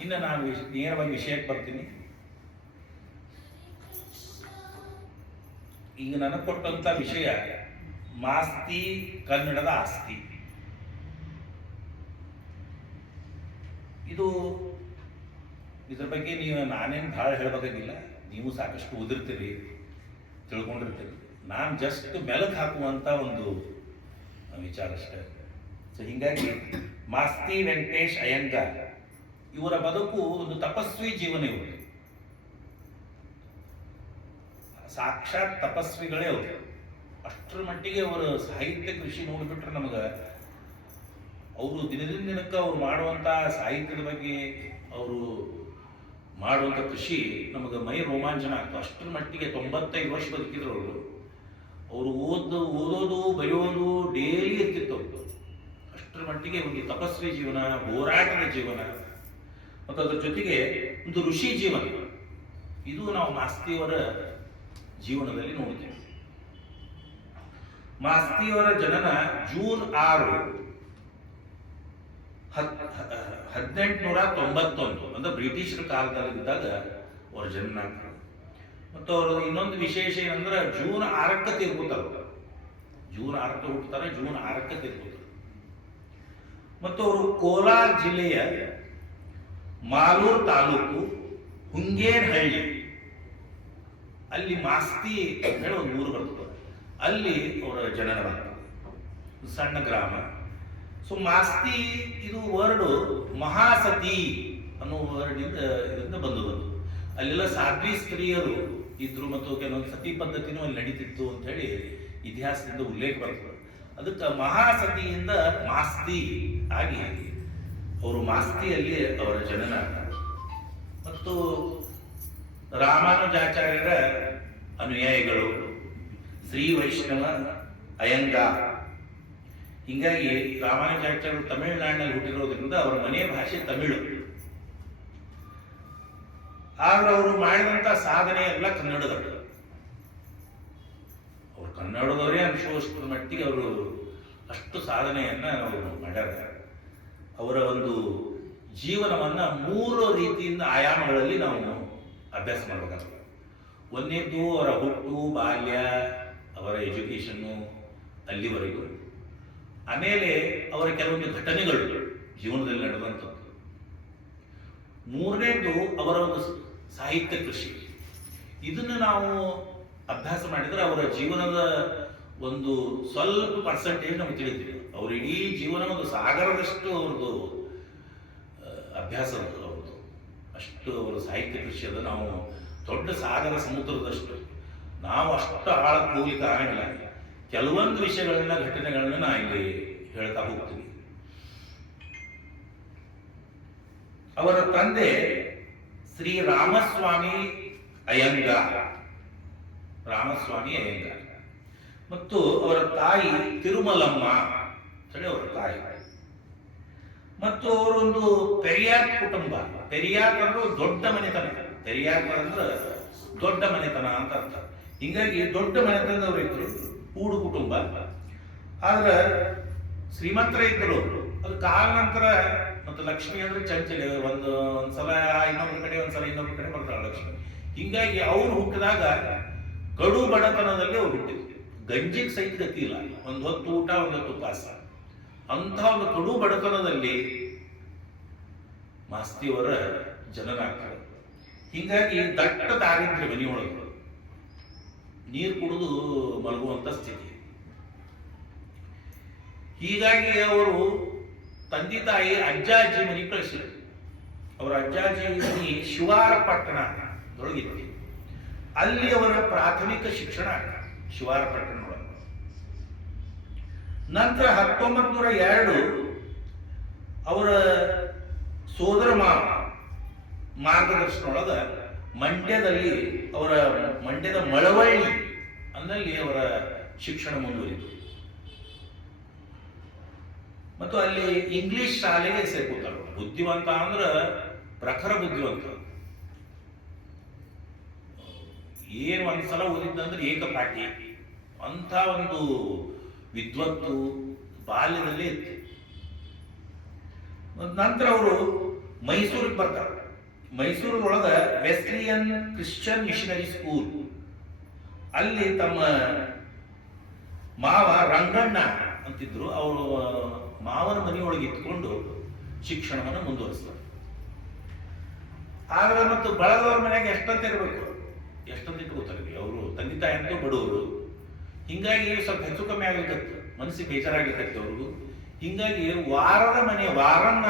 ಇನ್ನು ನಾನು ವಿಷ- ನೇರವಾಗಿ ವಿಷಯಕ್ಕೆ ಬರ್ತೀನಿ. ಈಗ ನನಗೆ ಕೊಟ್ಟಂತ ವಿಷಯ ಮಾಸ್ತಿ ಕನ್ನಡದ ಆಸ್ತಿ. ಇದು ಇದ್ರ ಬಗ್ಗೆ ನೀವು ನಾನೇನು ಭಾಳ ಹೇಳಬೇಕಾಗಿಲ್ಲ ನೀವು ಸಾಕಷ್ಟು ಓದಿರ್ತೀರಿ ತಿಳ್ಕೊಂಡಿರ್ತೀರಿ. ನಾನು ಜಸ್ಟ್ ಮೆಲುಕು ಹಾಕುವಂಥ ಒಂದು ವಿಚಾರ ಅಷ್ಟೇ. ಸೊ ಹೀಗಾಗಿ ಮಾಸ್ತಿ ವೆಂಕಟೇಶ್ ಅಯ್ಯಂಗಾರ್ ಇವರ ಬದುಕು ಒಂದು ತಪಸ್ವಿ ಜೀವನ ಇವರು ಸಾಕ್ಷಾತ್ ತಪಸ್ವಿಗಳೇ ಅವರು. ಅಷ್ಟರ ಮಟ್ಟಿಗೆ ಅವರ ಸಾಹಿತ್ಯ ಕೃಷಿ ನೋಡಿಬಿಟ್ರೆ ನಮಗೆ ಅವರು ದಿನದಿಂದ ದಿನಕ್ಕೆ ಅವ್ರು ಮಾಡುವಂಥ ಸಾಹಿತ್ಯದ ಬಗ್ಗೆ ಅವರು ಮಾಡುವಂಥ ಕೃಷಿ ನಮಗೆ ಮೈ ರೋಮಾಂಚನ ಆಗ್ತದೆ ಅಷ್ಟರ ಮಟ್ಟಿಗೆ ತೊಂಬತ್ತೈದು ವರ್ಷ ಬದುಕಿದ್ರು ಅವರು. ಅವರು ಓದು ಓದೋದು, ಬರೆಯೋದು ಡೈಲಿ ಇರ್ತಿತ್ತು ಅವರು ಅಷ್ಟರ ಮಟ್ಟಿಗೆ ಒಂದು ತಪಸ್ವಿ ಜೀವನ, ಹೋರಾಟದ ಜೀವನ. ಮತ್ತು ಅದರ ಜೊತೆಗೆ ಒಂದು ಋಷಿ ಜೀವನ. ಇದು ನಾವು ಮಾಸ್ತಿಯವರ ಜೀವನದಲ್ಲಿ ನೋಡ್ತೇವೆ. ಮಾಸ್ತಿಯವರ ಜನನ ಜೂನ್ ಆರು ಹದಿನೆಂಟುನೂರ ತೊಂಬತ್ತೊಂದು, ಅಂದ್ರೆ ಬ್ರಿಟಿಷರ ಕಾಲದಲ್ಲಿದ್ದಾಗ ಅವರ ಆಗ್ತದೆ. ಮತ್ತು ಅವರು ಇನ್ನೊಂದು ವಿಶೇಷ ಏನಂದ್ರೆ ಜೂನ್ ಆರಕ್ಕೆ ತೀರ್ಕೋತಾರೆ ಅವ್ರು. ಜೂನ್ ಆರಕ್ಕ ಹುಟ್ಟುತ್ತಾರೆ ಜೂನ್ ಆರಕ್ಕೆ ತಿರುಗುತ್ತಾರೆ ಮತ್ತು ಅವರು ಕೋಲಾರ ಜಿಲ್ಲೆಯ ಮಾಲೂರು ತಾಲೂಕು ಹುಂಗೇನಹಳ್ಳಿ. ಅಲ್ಲಿ ಮಾಸ್ತಿ ಅಂತ ಹೇಳಿ ಒಂದು ಊರು ಬರ್ತದೆ. ಅಲ್ಲಿ ಅವರ ಜನನವಾಗ್ತದೆ ಸಣ್ಣ ಗ್ರಾಮ. ಸೊ ಮಾಸ್ತಿ ಇದು ವರ್ಡು ಮಹಾಸತಿ ಅನ್ನೋ ವರ್ಡಿಂದ ಇದರಿಂದ ಬಂದದ್ದು ಅಲ್ಲೆಲ್ಲ ಸಾಧ್ವಿ ಸ್ತ್ರೀಯರು ಇದ್ರು ಮತ್ತು ಕೆಲವೊಂದು ಸತಿ ಪದ್ಧತಿನೂ ಅಲ್ಲಿ ನಡೀತಿತ್ತು ಅಂತ ಹೇಳಿ ಇತಿಹಾಸದಿಂದ ಉಲ್ಲೇಖ ಬರ್ತದೆ. ಅದಕ್ಕೆ ಮಹಾಸತಿಯಿಂದ ಮಾಸ್ತಿ ಆಗಿ ಅವರು ಮಾಸ್ತಿಯಲ್ಲಿ ಅವರ ಜನನ ಮತ್ತು ರಾಮಾನುಜಾಚಾರ್ಯರ ಅನುಯಾಯಿಗಳು ಶ್ರೀ ವೈಷ್ಣವ ಅಯ್ಯಂಗ ಹಿಂಗಾಗಿ ರಾಮಾನುಜಾಚಾರ್ಯರು ತಮಿಳುನಾಡಿನಲ್ಲಿ ಹುಟ್ಟಿರೋದ್ರಿಂದ ಅವರ ಮನೆ ಭಾಷೆ ತಮಿಳು. ಆದ್ರೆ ಅವರು ಮಾಡಿದಂತ ಸಾಧನೆ ಎಲ್ಲ ಕನ್ನಡದವರು. ಅವರು ಕನ್ನಡದವರೇ ಅನಿಸುವಷ್ಟರ ಮಟ್ಟಿಗೆ ಅವರು ಅಷ್ಟು ಸಾಧನೆಯನ್ನ ಅವರು ಮಾಡ್ಯಾರ. ಅವರ ಒಂದು ಜೀವನವನ್ನು ಮೂರು ರೀತಿಯಿಂದ ಆಯಾಮಗಳಲ್ಲಿ ನಾವು ಅಭ್ಯಾಸ ಮಾಡಬೇಕಾಗ್ತದೆ. ಒಂದನೇದ್ದು ಅವರ ಹುಟ್ಟು, ಬಾಲ್ಯ, ಅವರ ಎಜುಕೇಷನ್ನು ಅಲ್ಲಿವರೆಗೂ. ಆಮೇಲೆ ಅವರ ಕೆಲವೊಂದು ಘಟನೆಗಳು ಜೀವನದಲ್ಲಿ ನಡೆದಂಥದ್ದು. ಮೂರನೇದು ಅವರ ಒಂದು ಸಾಹಿತ್ಯ ಕೃಷಿ. ಇದನ್ನು ನಾವು ಅಭ್ಯಾಸ ಮಾಡಿದರೆ ಅವರ ಜೀವನದ ಒಂದು ಸ್ವಲ್ಪ ಪರ್ಸೆಂಟೇಜ್ ನಮಗೆ ತಿಳಿತೀವಿ ಅವ್ರ ಇಡೀ ಜೀವನ ಒಂದು ಸಾಗರದಷ್ಟು ಅವ್ರದ್ದು ಅಭ್ಯಾಸ ಅವ್ರದ್ದು. ಅಷ್ಟು ಅವರ ಸಾಹಿತ್ಯ ಕೃಷಿ ಅದು ನಾವು ದೊಡ್ಡ ಸಾಗರ ಸಮುದ್ರದಷ್ಟು. ನಾವು ಅಷ್ಟು ಆಳಕ್ಕೆ ಹೋಗ್ಲಿಕ್ಕೆ ಆಗಂಗಿಲ್ಲ. ಕೆಲವೊಂದು ವಿಷಯಗಳನ್ನ, ಘಟನೆಗಳನ್ನ ನಾ ಇಲ್ಲಿ ಹೇಳ್ತಾ ಹೋಗ್ತೀನಿ. ಅವರ ತಂದೆ ಶ್ರೀ ರಾಮಸ್ವಾಮಿ ಅಯ್ಯಂಗ ರಾಮಸ್ವಾಮಿ ಅಯ್ಯಂಗ ಮತ್ತು ಅವರ ತಾಯಿ ತಿರುಮಲಮ್ಮ. ಅಂತೇಳಿ ಅವರ ತಾಯಿ. ಮತ್ತು ಅವರೊಂದು ಪೆರಿಯಾರ್ ಕುಟುಂಬ. ಪೆರಿಯಾರ್ ಅಂದ್ರೆ ದೊಡ್ಡ ಮನೆತನ. ಪೆರಿಯಾರ್ ಅಂದ್ರೆ ದೊಡ್ಡ ಮನೆತನ ಅಂತ ಅರ್ಥ. ಹಿಂಗಾಗಿ ದೊಡ್ಡ ಮನೆತನದವರು ಇದ್ರು, ಕೂಡು ಕುಟುಂಬ. ಆದ್ರೆ ಶ್ರೀಮಂತರ ಇದ್ದರು. ಅದು ಕಾಲಾನಂತರ ಮತ್ತು ಲಕ್ಷ್ಮಿ ಅಂದ್ರೆ ಚಂಚಲೆ ಒಂದು ಒಂದ್ಸಲ ಇನ್ನೊಬ್ಬರ ಕಡೆ, ಒಂದ್ಸಲ ಇನ್ನೊಬ್ರ ಕಡೆ ಬರ್ತಾಳೆ ಲಕ್ಷ್ಮಿ. ಹಿಂಗಾಗಿ ಅವ್ರು ಹುಟ್ಟಿದಾಗ ಕಡು ಬಡತನದಲ್ಲಿ ಅವ್ರು ಹುಟ್ಟಿದ್ರು. ಗಂಜಿಗೆ ಸಹಿತ ಗತಿ ಇಲ್ಲ. ಒಂದು ಹೊತ್ತು ಊಟ, ಒಂದು ಹೊತ್ತು ಉಪವಾಸ. ಅಂಥ ಒಂದು ಕಡು ಬಡತನದಲ್ಲಿ ಮಾಸ್ತಿಯವರ ಜನನಾಗ್ತಾರೆ. ಹೀಗಾಗಿ ದಟ್ಟ ದಾರಿದ್ರ್ಯ ಮನೆಯೊಳಗೆ ನೀರು ಕುಡಿದು ಮಲಗುವಂತ ಸ್ಥಿತಿ. ಹೀಗಾಗಿ ಅವರು ತಂದೆ ತಾಯಿ ಅಜ್ಜ ಅಜ್ಜಿ ಮನೆ ಕಳಿಸಿದ್ರು. ಅವರ ಅಜ್ಜ ಅಜ್ಜಿ ಮನೆ ಶಿವಾರ ಪಟ್ಟಣ ದೊಳಗಿತ್ತು ಅಲ್ಲಿ ಅವರ ಪ್ರಾಥಮಿಕ ಶಿಕ್ಷಣ ಶಿವಾರ ಪಟ್ಟಣ ನಂತರ ಹತ್ತೊಂಬತ್ ನೂರ ಎರಡು ಅವರ ಸೋದರ ಮಾವ ಮಾರ್ಗದರ್ಶನ ಒಳಗ ಮಂಡ್ಯದಲ್ಲಿ ಅವರ ಮಂಡ್ಯದ ಮಳವಳ್ಳಿ ಅಂದಲ್ಲಿ ಅವರ ಶಿಕ್ಷಣ ಮುಂದುವರಿತು. ಮತ್ತು ಅಲ್ಲಿ ಇಂಗ್ಲಿಷ್ ಶಾಲೆಗೆ ಸೇರ್ಕೋತಾರೆ. ಬುದ್ಧಿವಂತ ಅಂದ್ರ ಪ್ರಖರ ಬುದ್ಧಿವಂತ. ಏನ್ ಒಂದ್ಸಲ ಓದಿದ್ದಂದ್ರೆ ಏಕಪಾಠಿ. ಅಂತ ಒಂದು ವಿದ್ವತ್ತು ಬಾಲ್ಯದಲ್ಲೇ ಇತ್ತು. ನಂತರ ಅವರು ಮೈಸೂರಿಗೆ ಬರ್ತಾರೆ. ಮೈಸೂರೊಳಗ ವೆಸ್ಟ್ರಿಯನ್ ಕ್ರಿಶ್ಚಿಯನ್ ಮಿಷನರಿ ಸ್ಕೂಲ್. ಅಲ್ಲಿ ತಮ್ಮ ಮಾವ ರಂಗಣ್ಣ ಅಂತಿದ್ರು. ಅವರು ಮಾವನ ಮನೆಯೊಳಗೆ ಇಟ್ಕೊಂಡು ಶಿಕ್ಷಣವನ್ನು ಮುಂದುವರಿಸ್ತಾರೆ. ಆದ್ರೆ ಮತ್ತು ಬಳಗದವ್ರ ಮನೆಯಾಗ ಎಷ್ಟಂತ ಇರಬೇಕು ಎಷ್ಟಂತ ಇಟ್ಕೋತಾರೆ ಅವರು ತಂದೆ ತಾಯಿ ಅಂತೂ ಬಡವರು. ಹಿಂಗಾಗಿ ಸ್ವಲ್ಪ ಹೆಚ್ಚು ಕಮ್ಮಿ ಆಗ್ಲಿಕ್ಕತ್ತು ಮನಸ್ಸಿಗೆ ಬೇಜಾರಾಗಿರ್ತೈತೆ ಅವ್ರಿಗೂ. ಹಿಂಗಾಗಿ ವಾರದ ಮನೆ, ವಾರನ್ನ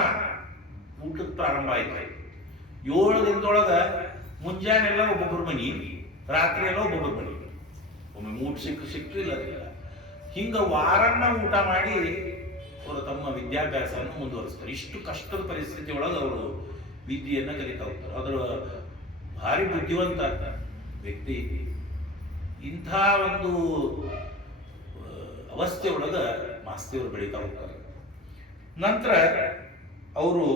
ಊಟಕ್ಕೆ ಪ್ರಾರಂಭ ಆಯ್ತು ಏಳು ದಿನದೊಳಗ ಮುಂಜಾನೆಲ್ಲ ಒಬ್ಬೊಬ್ಬರ ಮನಿ ರಾತ್ರಿ ಎಲ್ಲ ಒಬ್ಬೊಬ್ಬರ ಮನಿ. ಒಮ್ಮೆ ಊಟ ಸಿಕ್ಕ ಸಿಕ್ಕಿಲ್ಲ ಅದಿಲ್ಲ ಹಿಂಗ ವಾರನ್ನ ಊಟ ಮಾಡಿ ಅವರು ತಮ್ಮ ವಿದ್ಯಾಭ್ಯಾಸವನ್ನು ಮುಂದುವರಿಸ್ತಾರೆ. ಇಷ್ಟು ಕಷ್ಟದ ಪರಿಸ್ಥಿತಿ ಒಳಗೆ ಅವರು ವಿದ್ಯೆಯನ್ನು ಕಲಿತಾ ಹೋಗ್ತಾರೆ. ಅದರ ಭಾರಿ ಬುದ್ಧಿವಂತ ವ್ಯಕ್ತಿ. ಇಂಥ ಒಂದು ಅವಸ್ಥೆ ಒಳಗೆ ಮಾಸ್ತಿಯವರು ಬೆಳೀತಾ ಹೋಗ್ತಾರೆ. ನಂತರ ಅವರು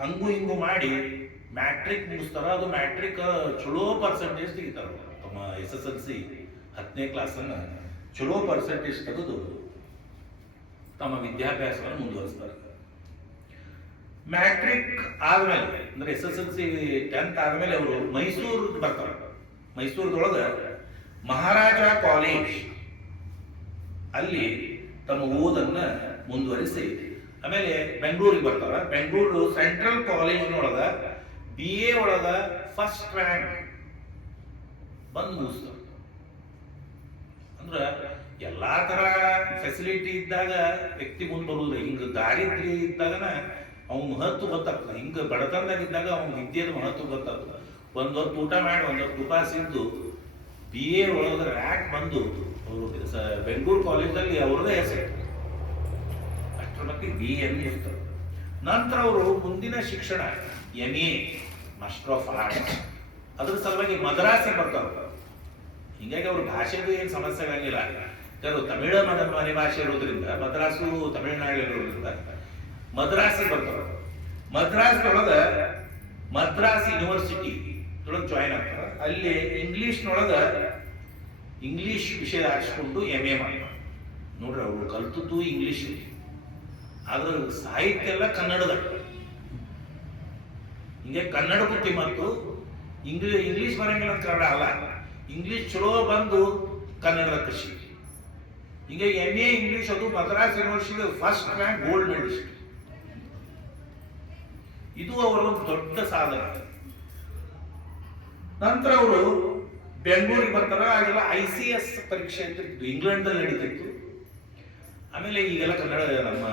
ಹಂಗು ಹಿಂಗು ಮಾಡಿ ಮ್ಯಾಟ್ರಿಕ್ ಮುಗಿಸ್ತಾರ, ಅದು ಮ್ಯಾಟ್ರಿಕ್ ಚಲೋ ಪರ್ಸೆಂಟೇಜ್ ತೆಗಿತಾರ ತಮ್ಮ ಎಸ್ ಎಸ್ ಎಲ್ ಸಿ ಹತ್ತನೇ ಕ್ಲಾಸನ್ನು ಚಲೋ ಪರ್ಸೆಂಟೇಜ್ ತೆಗೆದು ತಮ್ಮ ವಿದ್ಯಾಭ್ಯಾಸವನ್ನು ಮುಂದುವರಿಸ್ತಾರೆ. ಮ್ಯಾಟ್ರಿಕ್ ಆದಮೇಲೆ, ಅಂದ್ರೆ S S L C tenth ಆದಮೇಲೆ ಅವರು ಮೈಸೂರು ಬರ್ತಾರೆ. ಮೈಸೂರದೊಳಗ ಮಹಾರಾಜ ಕಾಲೇಜ್. ಅಲ್ಲಿ ತಮ್ಮ ಓದನ್ನ ಮುಂದುವರಿಸಿ ಆಮೇಲೆ ಬೆಂಗಳೂರಿಗೆ ಬರ್ತಾರ. ಬೆಂಗಳೂರು ಸೆಂಟ್ರಲ್ ಕಾಲೇಜಿನೊಳಗ ಬಿ ಎ ಒಳಗ ಫಸ್ಟ್ ರ್ಯಾಂಕ್ ಬಂದು ಮುಗಿಸ್ತಾರೆ ಅಂದ್ರೆ ಎಲ್ಲಾ ತರ ಫೆಸಿಲಿಟಿ ಇದ್ದಾಗ ವ್ಯಕ್ತಿ ಮುಂದೆ ಬರುವುದಿಲ್ಲ ಹಿಂಗ ದಾರಿದ್ರ್ಯ ಇದ್ದಾಗನ ಅವ್ನ ಮಹತ್ವ ಗೊತ್ತಾಗ್ತದೆ. ಹಿಂಗ ಬಡತನದಾಗ ಇದ್ದಾಗ ಅವ್ನ ವಿದ್ಯೆದ ಮಹತ್ವ ಗೊತ್ತಾಗ್ತದೆ. ಒಂದೊತ್ತು ಊಟ ಮಾಡಿ ಒಂದೊತ್ತು ಉಪವಾಸ ಇದ್ದು ಬಿ ಎ ಒಳಗೆ ರ್ಯಾಕ್ ಬಂದು, ಅವರು ಬೆಂಗಳೂರು ಕಾಲೇಜಲ್ಲಿ ಅವ್ರದೇ ಹೆಸರು ಅಷ್ಟರ ಮಟ್ಟಿಗೆ ಬಿ ಎನ್ ಇರ್ತಾರೆ. ನಂತರ ಅವರು ಮುಂದಿನ ಶಿಕ್ಷಣ M A master of arts ಅದ್ರ ಸಲುವಾಗಿ ಮದ್ರಾಸಿಗೆ ಬರ್ತಾರೆ ಹೀಗಾಗಿ ಅವ್ರ ಭಾಷೆಗೂ ಏನು ಸಮಸ್ಯೆ ಆಗಂಗಿಲ್ಲ ಯಾರು ತಮಿಳ ಮನ ಭಾಷೆ ಇರೋದ್ರಿಂದ, ಮದ್ರಾಸು ತಮಿಳುನಾಡು ಇರೋದ್ರಿಂದ ಮದ್ರಾಸಿಗೆ ಬರ್ತಾರೆ ಮದ್ರಾಸ್ ಒಳಗೆ ಮದ್ರಾಸ್ ಯೂನಿವರ್ಸಿಟಿ ಒಳಗೆ ಜಾಯಿನ್ ಆಗ್ತಾರೆ. ಅಲ್ಲಿ ಇಂಗ್ಲೀಷ್ನೊಳಗೆ ಇಂಗ್ಲಿಷ್ ವಿಷಯ ಆರಿಸ್ಕೊಂಡು ಎಂ ಎ ಮಾಡ್ತಾರೆ ನೋಡ್ರಿ ಅವರು ಕಲ್ತದ್ದು ಇಂಗ್ಲಿಷ್ ಆದ್ರೆ ಸಾಹಿತ್ಯ ಎಲ್ಲ ಕನ್ನಡದ. ಹಿಂಗೆ ಕನ್ನಡ ಬುದ್ಧಿ ಮತ್ತು ಇಂಗ್ಲಿಷ್ ಇಂಗ್ಲೀಷ್ ಬರಂಗಿಲ್ಲ ಕನ್ನಡ ಅಲ್ಲ. ಇಂಗ್ಲಿಷ್ ಚಲೋ ಬಂದು ಕನ್ನಡದ ಕೃಷಿ. ಹಿಂಗೆ ಎಂ ಎ ಇಂಗ್ಲಿಷ್ ಅದು Madras university first rank gold medalist. ಇದು ಅವರ ದೊಡ್ಡ ಸಾಧನೆ. ನಂತರ ಅವರು ಬೆಂಗಳೂರಿಗೆ ಬರ್ತಾರೆ ಆಗೆಲ್ಲ ಐ ಸಿ ಎಸ್ ಪರೀಕ್ಷೆ ಇರ್ತಿತ್ತು, ಇಂಗ್ಲೆಂಡ್ದಲ್ಲಿ ನಡೀತಿತ್ತು. ಆಮೇಲೆ ಈಗೆಲ್ಲ ಕನ್ನಡ, ನಮ್ಮ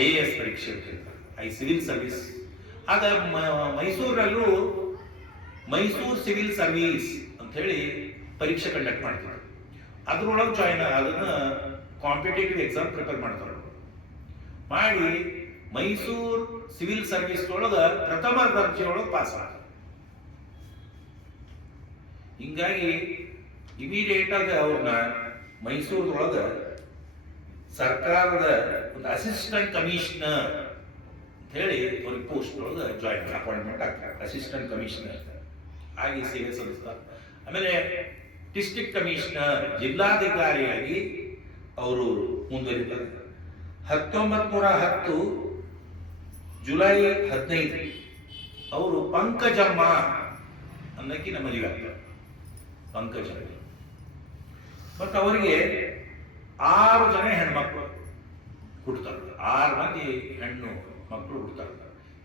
ಐ ಎ ಎಸ್ ಪರೀಕ್ಷೆ ಇರ್ತಿತ್ತು ಐ ಸಿವಿಲ್ ಸರ್ವಿಸ್ ಆಗ ಮೈಸೂರಲ್ಲೂ ಮೈಸೂರು ಸಿವಿಲ್ ಸರ್ವಿಸ್ ಅಂತ ಹೇಳಿ ಪರೀಕ್ಷೆ ಕಂಡಕ್ಟ್ ಮಾಡ್ತಾರೆ ಅದ್ರೊಳಗೆ ಜಾಯಿನ್ ಅದನ್ನ ಕಾಂಪಿಟೇಟಿವ್ ಎಕ್ಸಾಮ್ ಪ್ರಿಪೇರ್ ಮಾಡ್ತಾರೆ ಮಾಡಿ ಮೈಸೂರು ಸಿವಿಲ್ ಸರ್ವಿಸ್ ಒಳಗ ಪ್ರಥಮ ದರ್ಜೆ ಒಳಗೆ ಪಾಸ್ ಆದ ಹಿಂಗಾಗಿ ಇಮಿಡಿಯೇಟ್ ಆಗಿ ಅವ್ರನ್ನ ಮೈಸೂರೊಳಗ ಸರ್ಕಾರದ ಒಂದು ಅಸಿಸ್ಟೆಂಟ್ ಕಮಿಷನರ್ ಅಂತ ಹೇಳಿ ಅವ್ರಿಗೆ ಪೋಸ್ಟ್ ಒಳಗೆ ಜಾಯಿನ್ ಅಪಾಯಿಂಟ್ಮೆಂಟ್ ಆಗ್ತಾರೆ. ಅಸಿಸ್ಟೆಂಟ್ ಕಮಿಷನರ್ ಆಗಿ ಸೇವೆ ಸಲ್ಲಿಸ್ತಾರೆ. ಆಮೇಲೆ ಡಿಸ್ಟ್ರಿಕ್ಟ್ ಕಮಿಷನರ್ ಜಿಲ್ಲಾಧಿಕಾರಿಯಾಗಿ ಅವರು ಮುಂದುವರಿತಾರೆ. ಹತ್ತೊಂಬತ್ತು ನೂರ ಹತ್ತು ಜುಲೈ ಹದಿನೈದು, ಅವರು ಪಂಕಜಮ್ಮ ಅನ್ನಕ್ಕೆ ನಮ್ಮ ಮದುವೆ ಪಂಕಜಮ್ಮ ಮತ್ತು ಅವರಿಗೆ ಆರು ಜನ ಹೆಣ್ಮಕ್ಳು ಹುಡ್ತಾರೆ. ಆರು ಮಂದಿ ಹೆಣ್ಣು ಮಕ್ಕಳು ಹುಡ್ತಾರೆ.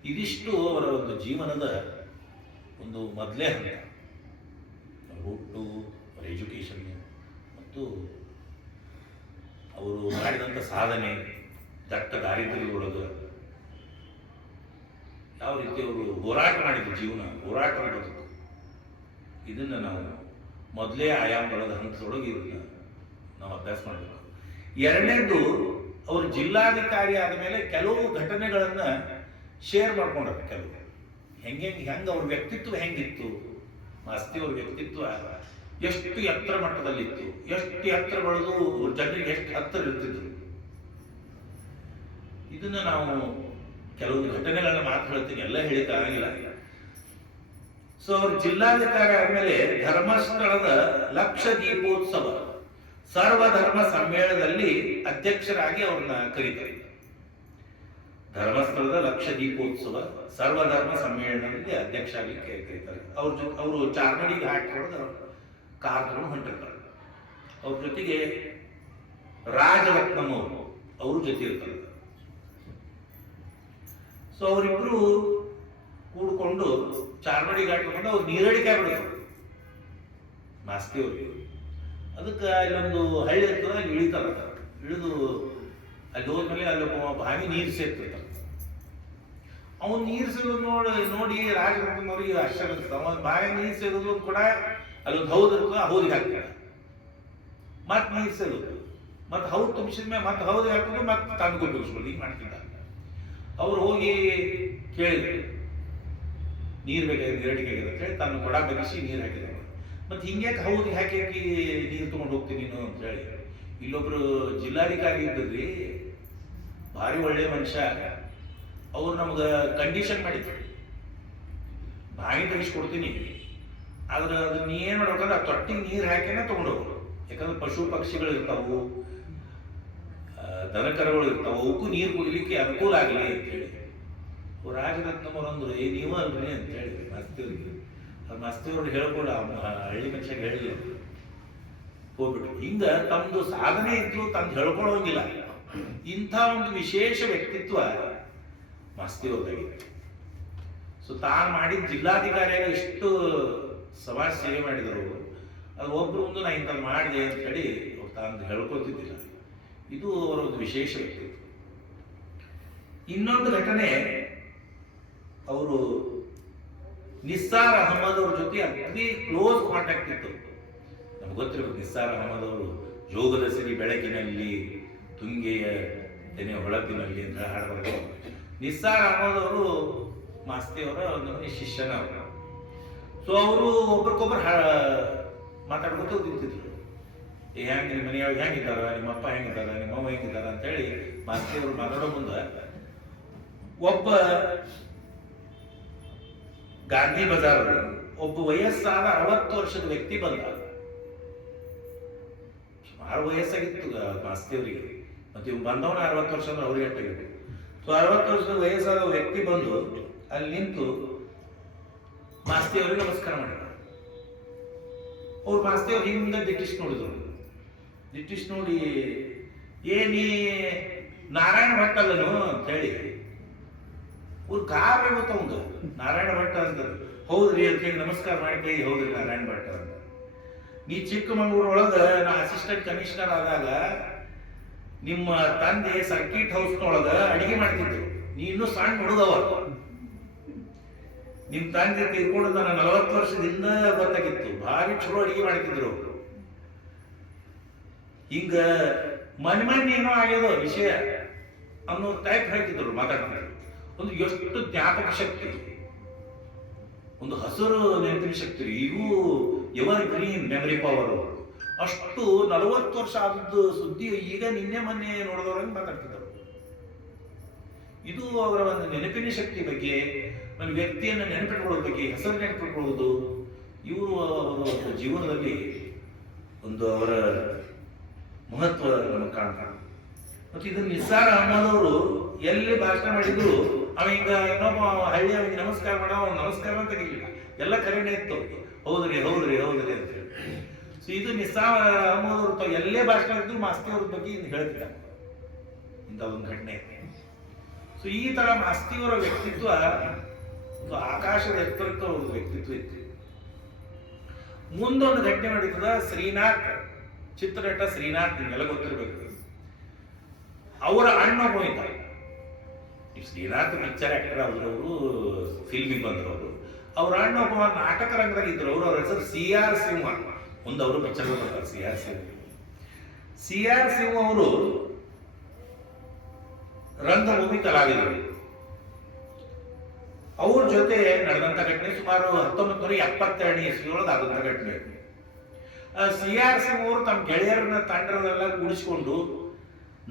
ಇದಿಷ್ಟು ಅವರ ಒಂದು ಜೀವನದ ಒಂದು ಮೊದಲೇ ಹಂತ. ಹುಟ್ಟು, ಅವರ ಎಜುಕೇಷನ್, ಮತ್ತು ಅವರು ಮಾಡಿದಂಥ ಸಾಧನೆ, ದಟ್ಟ ದಾರಿದ್ರ್ಯದೊಳಗೆ ಯಾವ ರೀತಿ ಅವರು ಹೋರಾಟ ಮಾಡಿದ್ರು ಜೀವನ, ಹೋರಾಟ ಬದುಕು ಇದನ್ನು ನಾವು ಮೊದಲೇ ಆಯಾಮಗಳದ ಹಂತದೊಳಗೆ ಇರಲಿಲ್ಲ ನಾವು ಅಭ್ಯಾಸ ಮಾಡಬೇಕು. ಎರಡನೇದು ಅವರು ಜಿಲ್ಲಾಧಿಕಾರಿ ಆದ ಮೇಲೆ ಕೆಲವು ಘಟನೆಗಳನ್ನು ಶೇರ್ ಮಾಡ್ಕೊಂಡ್ರೆ ಕೆಲವು ಹೆಂಗೆ ಹೆಂಗೆ ಅವ್ರ ವ್ಯಕ್ತಿತ್ವ ಹೆಂಗಿತ್ತು? ಮಾಸ್ತಿ ಅವ್ರ ವ್ಯಕ್ತಿತ್ವ ಎಷ್ಟು ಎತ್ತರ ಮಟ್ಟದಲ್ಲಿತ್ತು? ಎಷ್ಟು ಎತ್ತರ ಬೆಳೆದು ಜನರಿಗೆ ಎಷ್ಟು ಹತ್ತಿರ ಇರ್ತಿದ್ರು? ಇದನ್ನ ನಾವು ಕೆಲವೊಂದು ಘಟನೆಗಳನ್ನ ಮಾತು ಹೇಳ್ತೀನಿ. ಎಲ್ಲ ಹೇಳಿಕ್ಕಾಗಿಲ್ಲ ಸೊ ಅವ್ರು ಜಿಲ್ಲಾಧಿಕಾರಿ ಆದ್ಮೇಲೆ ಧರ್ಮಸ್ಥಳದ ಲಕ್ಷ ದೀಪೋತ್ಸವ ಸರ್ವಧರ್ಮ ಸಮ್ಮೇಳನದಲ್ಲಿ ಅಧ್ಯಕ್ಷರಾಗಿ ಅವ್ರನ್ನ ಕರೀತಾರೆ. ಧರ್ಮಸ್ಥಳದ ಲಕ್ಷ ದೀಪೋತ್ಸವ ಸರ್ವಧರ್ಮ ಸಮ್ಮೇಳನದಲ್ಲಿ ಅಧ್ಯಕ್ಷ ಆಗಿ ಕರೀತಾರೆ. ಅವ್ರ ಜೊತೆ ಅವರು ಚಾರ್ಮಡಿಗೆ ಹೊಡೆದು ಕಾರ್ ತಗೊಂಡು ಹೊಂಟಿರ್ತಾರೆ. ಅವ್ರ ಜೊತೆಗೆ ರಾಜರತ್ನಂ ಅವರು, ಅವ್ರ ಜೊತೆ ಇರ್ತಾರೆ. ಸೊ ಅವರಿಬ್ರು ಕೂಡ್ಕೊಂಡು ಚಾರ್ಮಡಿ ಘಾಟ್ ಮಾಡ್ಕೊಂಡು ಅವ್ರು ನೀರಡಿಕೆ ಬಿಡೋದು ಮಾಸ್ತಿ ಅವ್ರಿಗೆ ಅದಕ್ಕೆ ಇಲ್ಲೊಂದು ಹಳ್ಳಿ ಇರ್ತದೆ ಅಲ್ಲಿ ಇಳಿತಾರೆ ಇಳಿದು ಅಲ್ಲಿ ಹೋದ್ಮೇಲೆ ಅಲ್ಲಿ ಬಾವಿ ನೀರು ಸೇರ್ತಿರ್ತಾನೆ. ಅವನು ನೀರು ಸೇರೋದು ನೋಡಿ ನೋಡಿ ರಾಜರತ್ನವ್ರಿಗೆ ಆಶ್ಚರ್ಯ ಅವನ ಬಾವಿ ನೀರು ಸೇರಿದ್ರು ಕೂಡ ಅಲ್ಲೊಂದು ಹೌದು ಇರ್ತದೆ ಹೌದಿಗೆ ಹಾಕ್ತಾರೆ ಮತ್ತೆ ನೀರು ಸೇರೋದು. ಮತ್ತೆ ಹೌದು ತುಂಬಿಸಿದ ಮೇಲೆ ಮತ್ತೆ ಹೌದು ಹಾಕೊಂಡು ಮತ್ತೆ ತಂದು ಕೊಟ್ಟು ಈಗ ಮಾಡ್ತಿದ್ದ. ಅವ್ರು ಹೋಗಿ ಕೇಳಿದ್ರು. ನೀರು ಬೇಕಾಗಿ ನೀರಡಿಕೆ ಆಗಿರುತ್ತೆ ಕೊಡ ಬೆರೆಸಿ ನೀರು ಹಾಕಿದ್ರು. ಮತ್ತೆ ಹಿಂಗೆ ಹೌದು ಹಾಕಿ ಹಾಕಿ ನೀರು ತೊಗೊಂಡು ಹೋಗ್ತೀನಿ ನೀನು ಅಂತ ಹೇಳಿ ಇಲ್ಲೊಬ್ರು ಜಿಲ್ಲಾಧಿಕಾರಿ ಇದ್ದದ್ರಿ ಭಾರಿ ಒಳ್ಳೆ ಮನುಷ್ಯ. ಅವ್ರು ನಮ್ಗೆ ಕಂಡೀಷನ್ ಮಾಡಿದ್ರು. ಬಾವಿ ತೆಗಿಸ್ಕೊಡ್ತೀನಿ. ಆದ್ರೆ ಅದು ನೀ ಏನು ಮಾಡ್ಬೇಕಂದ್ರೆ ಆ ತೊಟ್ಟಿಗೆ ನೀರು ಹಾಕಿನೇ ತಗೊಂಡು ಹೋಗ್ಬೋದು ಯಾಕಂದ್ರೆ ಪಶು ಪಕ್ಷಿಗಳು ಇರ್ತಾವು ದನಕರಗಳು ಇರ್ತಾವು ಅವಕ್ಕೂ ನೀರು ಕುಡಿಲಿಕ್ಕೆ ಅನುಕೂಲ ಆಗಲಿ ಅಂತ ಹೇಳಿ ಅಂದ್ರು, ಏ, ನೀವು ಅಲ್ರಿ ಅಂತ ಹೇಳಿ ಮಸ್ತಿಯವ್ರಿಗೆ ಅವ್ರು ಮಸ್ತಿಯವ್ರು ಹೇಳ್ಕೊಡ ಹಳ್ಳಿ ಮನುಷ್ಯ ಹೇಳಿಲ್ಲ ಹೋಗ್ಬಿಟ್ಟು ಹಿಂಗ ತಮ್ದು ಸಾಧನೆ ಇತ್ತು ತಂದು ಹೇಳ್ಕೊಳ್ಳೋಂಗಿಲ್ಲ ಇಂಥ ಒಂದು ವಿಶೇಷ ವ್ಯಕ್ತಿತ್ವ ಮಸ್ತಿಯವ್ರದಾಗಿತ್ತು ಸೊ ತಾನು ಮಾಡಿದ ಜಿಲ್ಲಾಧಿಕಾರಿಯಾಗಿ ಎಷ್ಟು ಸಮಾಜ ಸೇವೆ ಮಾಡಿದರು, ಅದು ಒಬ್ರು ಒಂದು, ನಾ ಇಂಥ ಮಾಡಿದೆ ಅಂತ ಹೇಳಿ ಅವ್ರು ತಾನು ಹೇಳ್ಕೊತಿದ್ದಿಲ್ಲ. ಇದು ಅವರ ಒಂದು ವಿಶೇಷ ವ್ಯಕ್ತಿತ್ವ. ಇನ್ನೊಂದು ಘಟನೆ ಅವರು ನಿಸ್ಸಾರ್ ಅಹಮದ್ ಅವ್ರ ಜೊತೆ ಅತಿ ಕ್ಲೋಸ್ ಕಾಂಟ್ಯಾಕ್ಟ್ ಇತ್ತು. ನಮ್ಗೆ ಗೊತ್ತಿರಬೇಕು ನಿಸ್ಸಾರ್ ಅಹಮದ್ ಅವರು ಜೋಗದ ಸಿರಿ ಬೆಳಕಿನಲ್ಲಿ, ತುಂಗೆಯ ತೆನೆ ಹೊಳಪಿನಲ್ಲಿ ಅಂತ ಹಾಡಬಾರ್ದು ನಿಸ್ಸಾರ್ ಅಹಮದ್ ಅವರು ಮಾಸ್ತಿ ಅವರ ಒಂದು ಮನೆ ಶಿಷ್ಯನ ಅವರು. ಸೊ ಅವರು ಒಬ್ರಿಗೊಬ್ರು ಮಾತಾಡ್ಕೊತ ತಿಂತಿದ್ರು ಏ ಹೆಂಗೆ ನಿಮ್ಮ ಮನೆಯೊಳಗೆ ಹೆಂಗಿದ್ದಾರ ನಿಮ್ಮ ಅಪ್ಪ ಹೆಂಗಿದ್ದಾರ ನಿಮ್ಮ ಅಮ್ಮ ಹೆಂಗಿದ್ದಾರ ಅಂತೇಳಿ ಮಾಸ್ತಿ ಅವರು ಮಾತಾಡೋ ಮುಂದೆ ಒಬ್ಬ ಗಾಂಧಿ ಬಜಾರ್ ಒಬ್ಬ ವಯಸ್ಸಾದ ಅರವತ್ತು ವರ್ಷದ ವ್ಯಕ್ತಿ ಬಂದ ಸುಮಾರು ವಯಸ್ಸಾಗಿತ್ತು ಮಾಸ್ತಿಯವರಿಗೆ ಮತ್ತೆ ಇವ್ ಬಂದವನ ಅರವತ್ತು ವರ್ಷ ಅಂದ್ರೆ ಅವ್ರಿಗೆ ಎಷ್ಟಾಗಿತ್ತು ಸೊ ಅರವತ್ತು ವರ್ಷದ ವಯಸ್ಸಾದ ವ್ಯಕ್ತಿ ಬಂದು ಅಲ್ಲಿ ನಿಂತು ಮಾಸ್ತಿಯವರಿಗೆ ನಮಸ್ಕಾರ ಮಾಡಿದ ಅವ್ರು ಮಾಸ್ತಿಯವ್ರು ಹಿಂದೆ ದಿಟ್ಟಿಸ್ ನೋಡಿದ್ರು. ದಿಟ್ಟಿಸ್ ನೋಡಿ ಏನಿ ನಾರಾಯಣ ಭಟ್ ಅಲ್ಲನು ಅಂತ ಹೇಳಿ ಒಂದು ಕಾರ್ ಗೊತ್ತ ಒಂದು ನಾರಾಯಣ ಭಟ್ಟ ಅಂತಾರೆ ಹೌದ್ರಿ ಅಂತ ಹೇಳಿ ನಮಸ್ಕಾರ ಮಾಡಿ ಹೌದ್ರಿ ನಾರಾಯಣ ಭಟ್ಟ ಅಂತ. ನೀ ಚಿಕ್ಕಮಂಗ್ಳೂರೊಳಗೆ ನಾ ಅಸಿಸ್ಟೆಂಟ್ ಕಮಿಷನರ್ ಆದಾಗ ನಿಮ್ಮ ತಂದೆ ಸರ್ಕಿಟ್ ಹೌಸ್ನೊಳಗೆ ಅಡಿಗೆ ಮಾಡ್ತಿದ್ರು. ನೀ ಇನ್ನೂ ಸಣ್ಣ ಹುಡುಗವ. ನಿಮ್ ತಂದೆ ತೀರ್ಕೊಂಡು ನನ್ನ ನಲವತ್ತು ವರ್ಷದಿಂದ ಗೊತ್ತಾಗಿತ್ತು. ಭಾರಿ ಚಲೋ ಅಡಿಗೆ ಮಾಡ್ತಿದ್ರು. ಅವರು ಹಿಂಗ ಮನೆ ಮನ್ ಏನೋ ಆಗ್ಯದ ವಿಷಯ ಅನ್ನೋ ಟೈಪ್ ಹಾಕಿದ್ರು ಮಾತಾಡ್ತಾರೆ ಒಂದು ಎಷ್ಟು ಜ್ಞಾಪಕ ಶಕ್ತಿ. ಒಂದು ಹಸಿರು ನೆನಪಿನ ಶಕ್ತಿ. ಇವು ಎವರ್ ಗ್ರೀನ್ ಮೆಮರಿ ಪವರ್ ಅಷ್ಟು ನಲವತ್ತು ವರ್ಷ ಆದದ್ದು ಸುದ್ದಿ ಈಗ ನಿನ್ನೆ ಮೊನ್ನೆ ನೋಡಿದವ್ರಂಗೆ ಮಾತಾಡ್ತಿದ್ರು. ಇದು ಅವರ ಒಂದು ನೆನಪಿನ ಶಕ್ತಿ ಬಗ್ಗೆ, ಒಂದು ವ್ಯಕ್ತಿಯನ್ನು ನೆನಪಿಟ್ಕೊಳ್ಳೋದ್ರ ಬಗ್ಗೆ, ಹೆಸರು ನೆನಪಿಟ್ಕೊಳ್ಳೋದು ಇವರು ಜೀವನದಲ್ಲಿ ಒಂದು ಅವರ ಮಹತ್ವ ನಮಗೆ ಕಾಣ್ತಾರೆ ಮತ್ತು ಇದರ ನಿಸ್ಸಾರ ಅಹಮದ್ ಅವರು ಎಲ್ಲಿ ಭಾಷಣ ಮಾಡಿದ್ರು ಅವ ಈಗ ಇನ್ನೊಬ್ಬ ಹಳ್ಳಿ ನಮಸ್ಕಾರ ಮಾಡ, ಅವ್ನು ನಮಸ್ಕಾರ ಅಂತ ತೆಗಿಲಿಲ್ಲ ಎಲ್ಲ ಕರೆನೇ ಇತ್ತು ಹೌದ್ರಿ ಹೌದ್ರಿ ಹೌದ್ರಿ ಅಂತ ಸೊ ಇದು ಅವರು ತಾವು ಎಲ್ಲೇ ಭಾಷಣ ಇದ್ರು ಮಾಸ್ತಿ ಅವ್ರ ಬಗ್ಗೆ ಇನ್ನು ಹೇಳ್ತಿಲ್ಲ. ಇಂಥ ಒಂದು ಘಟನೆ. ಸೊ ಈ ತರ ಮಾಸ್ತಿಯವರ ವ್ಯಕ್ತಿತ್ವ ಒಂದು ಆಕಾಶದ ಎತ್ತರಕ್ಕೆ ಒಂದು ವ್ಯಕ್ತಿತ್ವ ಇತ್ತು. ಮುಂದೊಂದು ಘಟನೆ ನಡೀತದ, ಶ್ರೀನಾಥ್, ಚಿತ್ರನಟ ಶ್ರೀನಾಥ್, ನಿಮ್ಗೆಲ್ಲ ಗೊತ್ತಿರಬೇಕು. ಅವರ ಅಣ್ಣ ಇದ್ದ ಈ ಶ್ರೀನಾಥ್ ಪಿಕ್ಚರ್ ಆಕ್ಟರ್ ಆದ್ರವರು ಅವರು ಫಿಲ್ಮಿಗೆ ಬಂದ್ರು ಅವರು ಅಣ್ಣ ಒಬ್ಬ ನಾಟಕ ರಂಗದಲ್ಲಿ ಇದ್ರು. ಅವರು ಅವ್ರ ಹೆಸರು ಸಿ ಆರ್ ಸಿಂಹ. ಮುಂದೆ ಅವರು ಪಿಕ್ಚರ್ ಬರ್ತಾರೆ C R Simha. C R Simha ಅವರು ರಂಗಭೂಮಿ ಕಲಾವಿದರು. ಅವ್ರ ಜೊತೆ ನಡೆದಂತ ಘಟನೆ ಸುಮಾರು ಹತ್ತೊಂಬತ್ತು ನೂರ ಎಪ್ಪತ್ತೆರಡನೇ ಇಸ್ವಿಯೊಳಗೆ ಆದಂತ ಘಟನೆ. ಸಿ ಆರ್ ಸಿಂಗ್ ಅವರು ತಮ್ಮ ಗೆಳೆಯರನ್ನ ತಂಡರನ್ನೆಲ್ಲ ಕೂಡಿಸಿಕೊಂಡು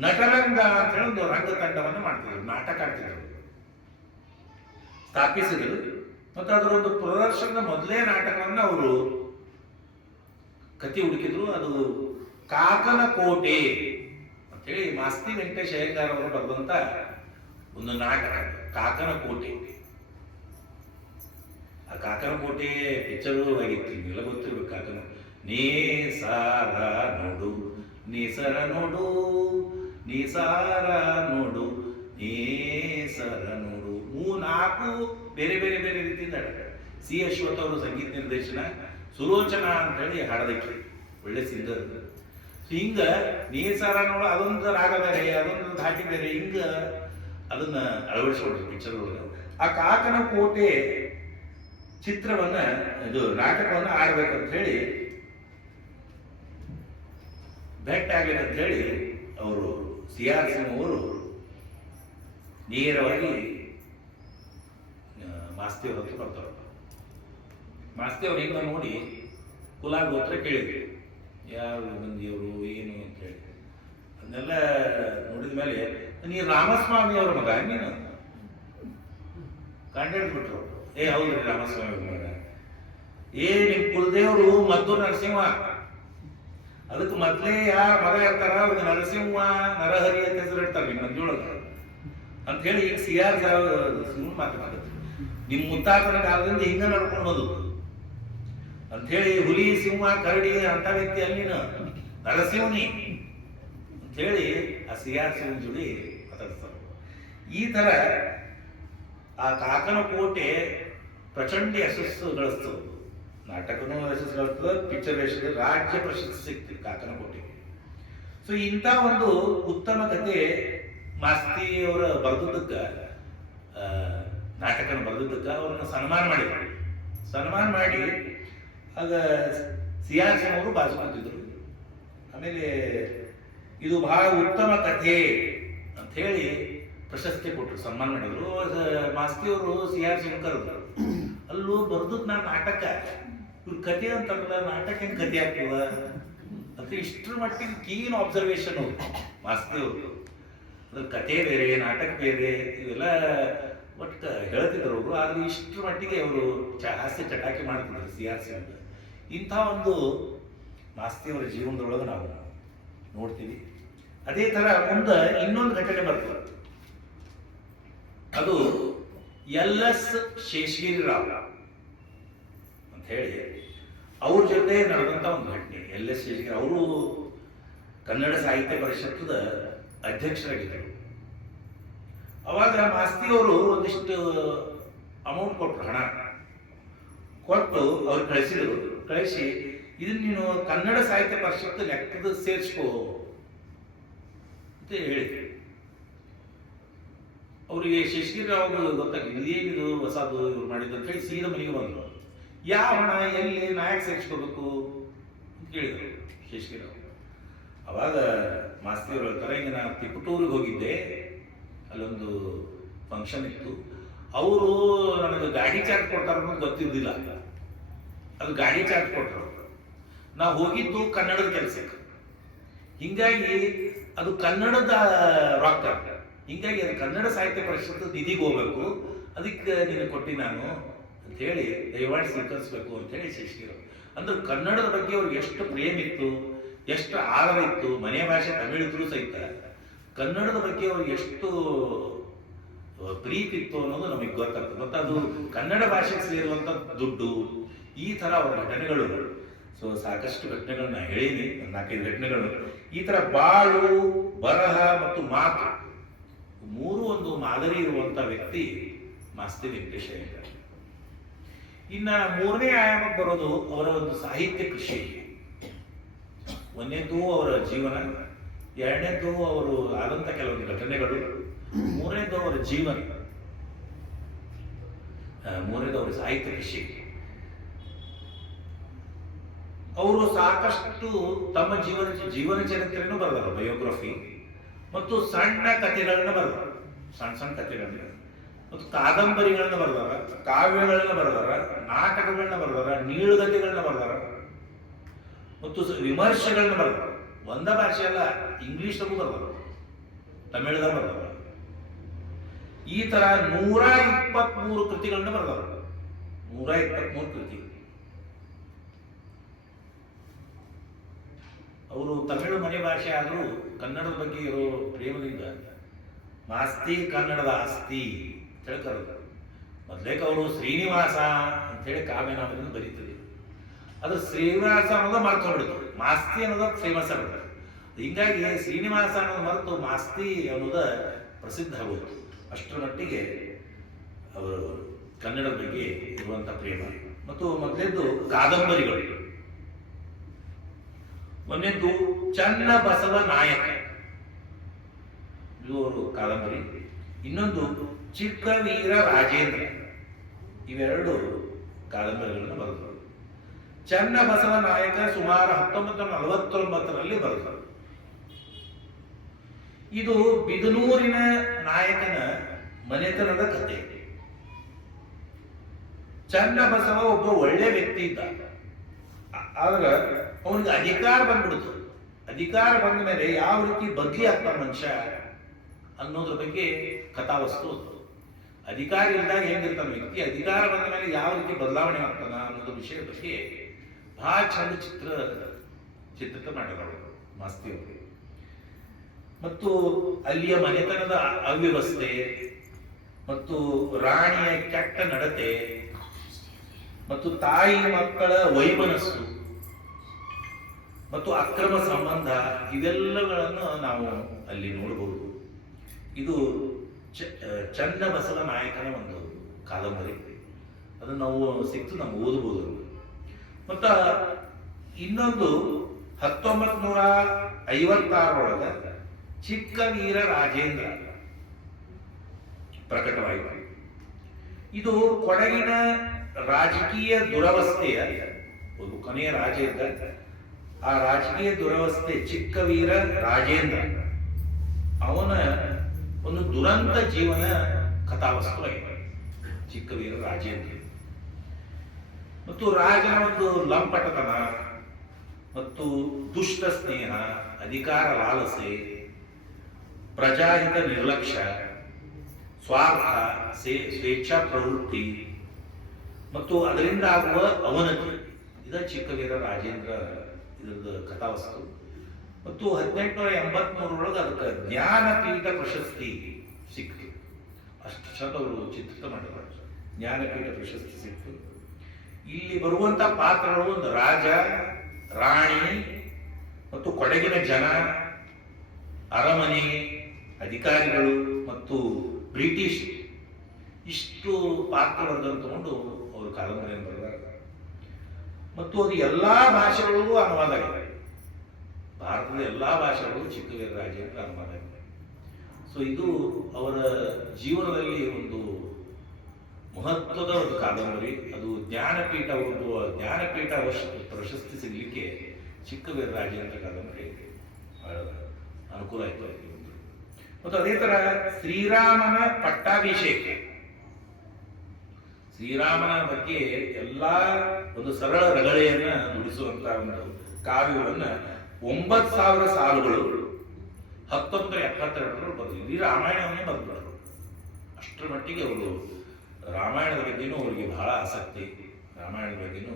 ನಟರಂಗ ಅಂತ ಹೇಳಿ ಒಂದು ರಂಗ ತಂಡವನ್ನು ಮಾಡ್ತಿದ್ರು, ನಾಟಕ ಆಡ್ತಿದ್ರು ಸ್ಥಾಪಿಸಿದ್ರು. ಮತ್ತು ಅದರ ಒಂದು ಪ್ರದರ್ಶನದ ಮೊದಲೇ ನಾಟಕವನ್ನು ಅವರು ಕತಿ ಹುಡುಕಿದ್ರು, ಅದು ಕಾಕನ ಕೋಟೆ ಅಂತೇಳಿ ಮಾಸ್ತಿ ವೆಂಕಟೇಶ್ ಅಯ್ಯಂಗಾರ್ ಅವರು ಬರೆದಂತ ಒಂದು ನಾಟಕ ಕಾಕನ ಕೋಟೆ ಆ ಕಾಕನ ಕೋಟೆ ಪಿಕ್ಚರು ಆಗಿತ್ತು ಎಲ್ಲ ಗೊತ್ತಿರ್ಬೇಕು ಕಾಕನ ನೀ ಸಾರ ನೋಡು, ನೀ ಸರ ನೋಡು ನೀ ಸಾರ ನೋಡು, ನೇಸರ ಸರ ನೋಡು. ಮೂ ಬೇರೆ ಬೇರೆ ಬೇರೆ ರೀತಿಯಿಂದ ಹಾಡ್ತಾರೆ. ಸಿ ಅಶ್ವಥ್ ಅವರು ಸಂಗೀತ ನಿರ್ದೇಶನ, ಸುಲೋಚನಾ ಅಂತ ಹೇಳಿ ಹಾಡದಕ್ಕೆ ಒಳ್ಳೆ ಸಿಂಗರ್. ಹಿಂಗ ನೀ ಸಾರ ನೋಡು, ಅದೊಂದು ರಾಗ ಬೇರೆ, ಅದೊಂದು ಧಾಟಿ ಬೇರೆ, ಹಿಂಗ ಅದನ್ನ ಅಳವಡಿಸ್ಕೊಡ್ರಿ ಪಿಕ್ಚರ್ ಒಳಗೆ. ಆ ಕಾಕನ ಕೋಟೆ ಚಿತ್ರವನ್ನ, ಇದು ನಾಟಕವನ್ನ ಆಡ್ಬೇಕಂತ ಹೇಳಿ ಬೆಟ್ ಅಂತ ಹೇಳಿ ಅವರು ಸಿ ಆರ್ ಸಿಂಗ್ ಅವರು ನೇರವಾಗಿ ಮಾಸ್ತಿ ಹತ್ರ ಬರ್ತಾರೆ ಮಾಸ್ತಿ ಅವ್ರು ಹಿಂಗ ನೋಡಿ ಕುಲ ಹತ್ರ ಕೇಳಿದ್ವಿ. ಯಾರು ಬಂದಿಯವರು ಏನು ಅಂತ ಹೇಳಿ. ಅದನ್ನೆಲ್ಲ ನೋಡಿದ ಮೇಲೆ, ನೀ ರಾಮಸ್ವಾಮಿ ಅವ್ರ ಮಗ ನೀನು ಕಂಡಿಡ್ಬಿಟ್ರು ಏ, ಹೌದ್ರಿ ರಾಮಸ್ವಾಮಿ ಮಗ. ಏ, ನಿಮ್ ಕುಲದೇವರು ಮದ್ದೂರು ನರಸಿಂಹ. ಅದಕ್ಕೆ ಮೊದಲೇ ಯಾರ ಮಗ ಇರ್ತಾರ ಅವ್ರಿಗೆ ನರಸಿಂಹ, ನರಹರಿ ಅಂತ ಹೆಸರು ಇಡ್ತಾರೆ ನಿಮ್ಮ ಮಂಜುಳಗ ಅಂತ ಹೇಳಿ ಈಗ ಸಿ ಆರ್ ಸುಮ್ಮನೆ ಮಾತನಾಡುತ್ತೆ ನಿಮ್ ಮುತ್ತಾತನ ಕಾಲದಿಂದ ಹಿಂಗ ನಡ್ಕೊಂಡು ಹೋದ್ರು ಅಂತ ಹೇಳಿ ಹುಲಿ, ಸಿಂಹ, ಕರಡಿ ಅಂತ ವ್ಯಕ್ತಿ ಅಲ್ಲಿನ ನರಸಿಂಹನಿ. ಅಂತ ಹೇಳಿ ಆ ಸಿ ಆರ್ ಸಿಂಹ ಜೋಡಿ ಮಾತಾಡ್ತಾರೆ. ಈ ತರ ಆ ಕಾಕನ ಕೋಟೆ ಪ್ರಚಂಡ ಯಶಸ್ಸು ಗಳಿಸ್ತು. ನಾಟಕನೂ ಯಶಸ್ಸು ಗಳಿಸ್ತದೆ ಪಿಕ್ಚರ್ ಯಶಸ್ಸು ರಾಜ್ಯ ಪ್ರಶಸ್ತಿ ಸಿಗ್ತಿತ್ತು ಕಾಕನ ಕೋಟೆ ಸೊ ಇಂಥ ಒಂದು ಉತ್ತಮ ಕತೆ ಮಾಸ್ತಿ ಅವರ ಬರೆದದ್ದಕ್ಕೆ ನಾಟಕನ ಬರೆದದ್ದಕ್ಕೆ ಅವ್ರನ್ನ ಸನ್ಮಾನ ಮಾಡಿದ್ರು. ಸನ್ಮಾನ ಮಾಡಿ, ಆಗ ಸಿಯಾಸನ್ ಅವರು ಕೂತಿದ್ರು ಆಮೇಲೆ ಇದು ಬಹಳ ಉತ್ತಮ ಕಥೆ ಅಂತ ಹೇಳಿ ಪ್ರಶಸ್ತಿ ಕೊಟ್ಟರು ಸನ್ಮಾನ ಮಾಡಿದ್ರು. ಮಾಸ್ತಿ ಅವರು ಸಿ ಆರ್ ಶಂಕರ್ ಅಲ್ಲೂ ಬರ್ದದ್ ನಾನು ನಾಟಕ ಇವ್ರ ಕತೆ ಅಂತಾರಲ್ಲ ನಾಟಕ ಏನ್ ಕತೆ ಆಗ್ತದ? ಅಂತ ಇಷ್ಟರ ಮಟ್ಟಿಗೆ ಕೀನ್ ಅಬ್ಸರ್ವೇಷನ್ ಮಾಸ್ತಿ ಅವರು ಅದ್ರ ಕತೆ ಬೇರೆ, ನಾಟಕ ಬೇರೆ, ಇವೆಲ್ಲ ಒಟ್ಟು ಹೇಳ್ತಿದ್ರು ಅವರು. ಆದ್ರೆ ಇಷ್ಟರ ಮಟ್ಟಿಗೆ ಅವರು ಹಾಸ್ಯ ಚಟಾಕಿ ಮಾಡ್ತಿದ್ರು ಸಿ ಆರ್ ಸಿ ಅಂತ. ಇಂಥ ಒಂದು ಮಾಸ್ತಿಯವರ ಜೀವನದೊಳಗೆ ನಾವು ನೋಡ್ತೀವಿ. ಅದೇ ತರ ಮುಂದೆ ಇನ್ನೊಂದು ಘಟನೆ ಬರ್ತದೆ. ಅದು ಎಲ್ ಎಸ್ ಶೇಷಗಿರಿ ರಾವ್. ಹೇಳಿ, ಅವ್ರ ಜೊತೆ ನಡೆದಂತ ಒಂದು ಘಟನೆ. ಎಲ್ ಎಸ್ ಶೇಷಗಿರಿ ಅವರು ಕನ್ನಡ ಸಾಹಿತ್ಯ ಪರಿಷತ್ತದ ಅಧ್ಯಕ್ಷರಾಗಿದ್ದರು. ಅವಾಗ ಮಾಸ್ತಿ ಅವರು ಒಂದಿಷ್ಟು ಅಮೌಂಟ್ ಕೊಟ್ಟರು ಹಣ. ಕೊಟ್ಟು ಅವ್ರು ಕಳಿಸಿದ್ರು. ಕಳಿಸಿ ಇದನ್ನ ನೀನು ಕನ್ನಡ ಸಾಹಿತ್ಯ ಪರಿಷತ್ತು ಲೆಕ್ಕದ ಸೇರಿಸ್ಕೋ ಅಂತ ಹೇಳಿದ್ರು. ಅವರಿಗೆ ಶಶಿರಾವ್ ರಾವ್ ಗೊತ್ತಾಗಿಲ್ಲ ಇದೇನಿದು ಹೊಸದು ಇವ್ರು ಮಾಡಿದ್ದು ಅಂತ ಹೇಳಿ ಸೀದಾ ಮನೆಗೆ ಬಂದರು. ಯಾವ ಹಣ ಎಲ್ಲಿ ನಾಯಕ್ ಸೇರಿಸ್ಕೋಬೇಕು ಅಂತ ಕೇಳಿದ್ರು ಅವರು ಅವಾಗ ಮಾಸ್ತಿ ಅವರ ಹೇಳ್ತಾರೆ ಹಿಂಗೆ ನಾನು ತಿಪ್ಪಟೂರಿಗೆ ಹೋಗಿದ್ದೆ. ಅಲ್ಲೊಂದು ಫಂಕ್ಷನ್ ಇತ್ತು. ಅವರು ನನಗೆ ಗಾಡಿ ಚಾರ್ಜ್ ಕೊಡ್ತಾರೆ ಅನ್ನೋದು ಗೊತ್ತಿದ್ದಿಲ್ಲ ಅದು ಗಾಡಿ ಚಾರ್ಜ್ ಕೊಟ್ಟರು ನಾವು ಹೋಗಿದ್ದು ಕನ್ನಡದ ಕೆಲಸಕ್ಕೆ. ಹಿಂಗಾಗಿ ಅದು ಕನ್ನಡದ ರೊಕ್ಕ ಹಿಂಗಾಗಿ ಅದು ಕನ್ನಡ ಸಾಹಿತ್ಯ ಪರಿಷತ್ ನಿಧಿಗೆ ಹೋಗ್ಬೇಕು. ಅದಕ್ಕೆ ನಿನಗೆ ಕೊಟ್ಟಿ ನಾನು. ಅಂತ ಹೇಳಿ ದಯಮಾಡಿ ಸ್ವೀಕರಿಸಬೇಕು ಅಂತ ಹೇಳಿ ಶಿಷ್ಯರು ಅಂದ್ರೆ ಕನ್ನಡದ ಬಗ್ಗೆ ಅವ್ರಿಗೆ ಎಷ್ಟು ಪ್ರೇಮಿತ್ತು ಎಷ್ಟು ಆದರ ಇತ್ತು, ಮನೆ ಭಾಷೆ ತಮಿಳು ಇದ್ರೂ ಸಹಿತ ಕನ್ನಡದ ಬಗ್ಗೆ ಅವ್ರಿಗೆ ಎಷ್ಟು ಪ್ರೀತಿ ಇತ್ತು ಅನ್ನೋದು ನಮಗೆ ಗೊತ್ತಾಗ್ತದೆ. ಮತ್ತು ಅದು ಕನ್ನಡ ಭಾಷೆಗೆ ಸೇರುವಂತ ದುಡ್ಡು, ಈ ತರ ಅವರ ಘಟನೆಗಳು. ಸೊ ಸಾಕಷ್ಟು ಘಟನೆಗಳನ್ನ ಹೇಳೀನಿ ನಾಲ್ಕೈದು ಘಟನೆಗಳು. ಈ ತರ ಬಾಳು, ಬರಹ ಮತ್ತು ಮಾತು, ಮೂರು ಒಂದು ಮಾದರಿ ಇರುವಂತ ವ್ಯಕ್ತಿ ಮಾಸ್ತಿ ವೆಂಕಟೇಶ. ಅಯ್ಯಂಗಾರ್. ಇನ್ನ ಮೂರನೇ ಆಯಾಮಕ್ಕೆ ಬರೋದು ಅವರ ಒಂದು ಸಾಹಿತ್ಯ ಕೃಷಿ. ಒಂದನೇದ್ದು ಅವರ ಜೀವನ ಎರಡನೇದ್ದು ಅವರು ಆದಂತ ಕೆಲವೊಂದು ಘಟನೆಗಳು ಮೂರನೇದ್ದು ಅವರ ಜೀವನ ಮೂರನೇದು ಅವರ ಸಾಹಿತ್ಯ ಕೃಷಿ. ಅವರು ಸಾಕಷ್ಟು ತಮ್ಮ ಜೀವನ ಜೀವನ ಚರಿತ್ರೆಯನ್ನು ಬರೆದರು ಬಯೋಗ್ರಫಿ ಮತ್ತು ಸಣ್ಣ ಕಥೆಗಳನ್ನ ಬರೆದರು, ಸಣ್ಣ ಸಣ್ಣ ಕಥೆಗಳನ್ನ. ಮತ್ತು ಕಾದಂಬರಿಗಳನ್ನ ಬರೆದಾರ ಕಾವ್ಯಗಳನ್ನ ಬರೆದಾರ ನಾಟಕಗಳನ್ನ ಬರೆದಾರ ನೀಳುಗತೆಗಳನ್ನ ಬರೆದಾರ ಮತ್ತು ವಿಮರ್ಶೆಗಳನ್ನ ಬರೆದಾರ ಒಂದ ಭಾಷೆ ಅಲ್ಲ, ಇಂಗ್ಲಿಷ್ದಾಗೂ ಬರೆದಾರ ತಮಿಳ್ದಾಗ ಬರೆದಾರ ಈ ತರ ನೂರ ಇಪ್ಪತ್ಮೂರು ಕೃತಿಗಳನ್ನ ಬರೆದಾರ ನೂರ ಇಪ್ಪತ್ಮೂರು ಕೃತಿ. ಅವರು ತಮಿಳು ಮನೆ ಭಾಷೆ ಆದರೂ ಕನ್ನಡದ ಬಗ್ಗೆ ಇರೋ ಪ್ರೇಮದಿಂದ ಆಸ್ತಿ ಕನ್ನಡದ ಆಸ್ತಿ. ಹೇಳಿ ಮೊದಲೇಕ ಅವರು ಶ್ರೀನಿವಾಸ ಅಂತೇಳಿ ಕಾವ್ಯನಾಮದಿಂದ ಬರೀತದೆ. ಅದು ಶ್ರೀನಿವಾಸ ಅನ್ನೋದು ಮರ್ತು ಮಾಸ್ತಿ ಅನ್ನೋದು ಫೇಮಸ್ ಆಗುತ್ತೆ ಹಿಂಗಾಗಿ ಶ್ರೀನಿವಾಸ ಅನ್ನೋದು ಮರೆತು ಮಾಸ್ತಿ ಅನ್ನೋದು ಪ್ರಸಿದ್ಧ ಆಗೋದು ಅಷ್ಟರ ಮಟ್ಟಿಗೆ ಅವರು ಕನ್ನಡದ ಬಗ್ಗೆ ಇರುವಂಥ ಪ್ರೇಮ ಮತ್ತು ಮೊದಲೇದ್ದು ಕಾದಂಬರಿಗಳು. ಮೊನ್ನೆದ್ದು ಚನ್ನ ಬಸವ ನಾಯಕ. ಇದು ಅವರು ಕಾದಂಬರಿ. ಇನ್ನೊಂದು ಚಿಕ್ಕವೀರ ರಾಜೇಂದ್ರ. ಇವೆರಡು ಕಾದಂಬರಿಗಳನ್ನು ಬರೆದರು. ಚನ್ನ ಬಸವ ನಾಯಕ ಸುಮಾರು ಹತ್ತೊಂಬತ್ತು ನಲವತ್ತೊಂಬತ್ತರಲ್ಲಿ ಬರೆದರು. ಇದು ಬಿದನೂರಿನ ನಾಯಕನ ಮನೆತನದ ಕಥೆ ಚನ್ನ ಬಸವ ಒಬ್ಬ ಒಳ್ಳೆ ವ್ಯಕ್ತಿ ಇದ್ದ. ಆದ್ರೆ ಅವನಿಗೆ ಅಧಿಕಾರ ಬಂದ್ಬಿಡ್ತು. ಅಧಿಕಾರ ಬಂದ ಮೇಲೆ ಯಾವ ರೀತಿ ಬದಲಿ ಆಗ್ತಾನ ಮನುಷ್ಯ ಅನ್ನೋದ್ರ ಬಗ್ಗೆ ಕಥಾವಸ್ತು. ಅಧಿಕಾರ ಇದ್ದಾಗ ಹೆಂಗಿರ್ತಾನ ವ್ಯಕ್ತಿ, ಅಧಿಕಾರ ಬಂದ ಮೇಲೆ ಯಾವ ರೀತಿ ಬದಲಾವಣೆ ಆಗ್ತಾನ ಅನ್ನೋದು ವಿಷಯ ಬಗ್ಗೆ ಭಾಳ ಚಂದ ಚಿತ್ರ, ಚಿತ್ರಿತ ಮಾಡಿದವರು ಮಾಸ್ತಿ ಮತ್ತು ಅಲ್ಲಿಯ ಮನೆತನದ ಅವ್ಯವಸ್ಥೆ, ಮತ್ತು ರಾಣಿಯ ಕೆಟ್ಟ ನಡತೆ, ಮತ್ತು ತಾಯಿ ಮಕ್ಕಳ ವೈಮನಸ್ಸು, ಮತ್ತು ಅಕ್ರಮ ಸಂಬಂಧ, ಇವೆಲ್ಲಗಳನ್ನು ನಾವು ಅಲ್ಲಿ ನೋಡಬಹುದು ಇದು ಚ- ಚನ್ನ ಬಸವ ನಾಯಕನ ಒಂದು ಕಾದಂಬರಿ ಅದನ್ನು ನಾವು ಸಿಕ್ತು, ನಾವು ಓದಬಹುದು ಮತ್ತ ಇನ್ನೊಂದು ಹತ್ತೊಂಬತ್ ನೂರ ಐವತ್ತಾರರೊಳಗ ಚಿಕ್ಕ ವೀರ ರಾಜೇಂದ್ರ ಪ್ರಕಟವಾಯಿತು. ಇದು ಕೊಡಗಿನ ರಾಜಕೀಯ ದುರವಸ್ಥೆಯ ಒಂದು ಕೊನೆಯ ರಾಜ ಇದ್ದ. ಆ ರಾಜಕೀಯ ದುರವಸ್ಥೆ ಚಿಕ್ಕ ವೀರ ರಾಜೇಂದ್ರ. ಅವನ ಒಂದು ದುರಂತ ಜೀವನ ಕಥಾವಸ್ತುವಾಗಿದೆ. ಚಿಕ್ಕ ವೀರ ರಾಜೇಂದ್ರ ಮತ್ತು ರಾಜನ ಒಂದು ಲಂಪಟತನ ಮತ್ತು ದುಷ್ಟ ಸ್ನೇಹ, ಅಧಿಕಾರ ಲಾಲಸೆ, ಪ್ರಜಾಹಿತ ನಿರ್ಲಕ್ಷ್ಯ, ಸ್ವಾರ್ಥ ಸ್ವೇಚ್ಛಾ ಪ್ರವೃತ್ತಿ ಮತ್ತು ಅದರಿಂದ ಆಗುವ ಅವನತಿ. ಇದ ಚಿಕ್ಕವೀರ ರಾಜೇಂದ್ರ ಇದರದ ಕಥಾವಸ್ತು. ಮತ್ತು ಹದಿನೆಂಟುನೂರ ಎಂಬತ್ಮೂರರೊಳಗೆ ಅದಕ್ಕೆ ಜ್ಞಾನಪೀಠ ಪ್ರಶಸ್ತಿ ಸಿಕ್ತು. ಅಷ್ಟು ಚಂದ ಅವರು ಚಿತ್ರಿತ ಮಾಡಿದ್ದಾರೆ. ಜ್ಞಾನಪೀಠ ಪ್ರಶಸ್ತಿ ಸಿಕ್ತು. ಇಲ್ಲಿ ಬರುವಂಥ ಪಾತ್ರಗಳು ಒಂದು ರಾಜ, ರಾಣಿ ಮತ್ತು ಕೊಡಗಿನ ಜನ, ಅರಮನೆ, ಅಧಿಕಾರಿಗಳು ಮತ್ತು ಬ್ರಿಟಿಷ್ ಇಷ್ಟು ಪಾತ್ರವರ್ಗನ್ನು ತಗೊಂಡು ಅವರು ಕಾದಂಬರಿಯನ್ನು ಬರೆದಾರೆ. ಮತ್ತು ಅದು ಎಲ್ಲಾ ಭಾಷೆಗಳಿಗೂ ಅನುವಾದ ಆಗಿದೆ. ಭಾರತದ ಎಲ್ಲ ಭಾಷೆಗಳು ಚಿಕ್ಕವೀರ ಅನುವಾದ ಆಗಿದೆ ಸೊ ಇದು. ಅವರ ಜೀವನದಲ್ಲಿ ಒಂದು ಮಹತ್ವದ ಒಂದು ಕಾದಂಬರಿ. ಅದು ಜ್ಞಾನಪೀಠ ಒಂದು, ಜ್ಞಾನಪೀಠ ಪ್ರಶಸ್ತಿ ಸಿಗಲಿಕ್ಕೆ ಚಿಕ್ಕವೀರ ಅಂತ ಕಾದಂಬರಿ ಅನುಕೂಲ ಆಯಿತು. ಮತ್ತು ಅದೇ ತರ ಶ್ರೀರಾಮನ ಪಟ್ಟಾಭಿಷೇಕ. ಶ್ರೀರಾಮನ ಬಗ್ಗೆ ಎಲ್ಲಾ ಒಂದು ಸರಳ ರಗಳೆಯನ್ನ ನುಡಿಸುವಂತಹ ಒಂದು ಕಾವ್ಯವನ್ನ ಒಂಬತ್ ಸಾವಿರ ಸಾಲುಗಳು. ಹತ್ತೊಂಬತ್ತು ಎಪ್ಪತ್ತೆರಡರಲ್ಲಿ ಬಂದು ಇಡೀ ರಾಮಾಯಣವನ್ನೇ ಬರೆದ್ಬಿಡೋದು ಅಷ್ಟರ ಮಟ್ಟಿಗೆ ಅವರು ರಾಮಾಯಣದ ಬಗ್ಗೆನೂ ಅವರಿಗೆ ಬಹಳ ಆಸಕ್ತಿ. ರಾಮಾಯಣದ ಬಗ್ಗೆನೂ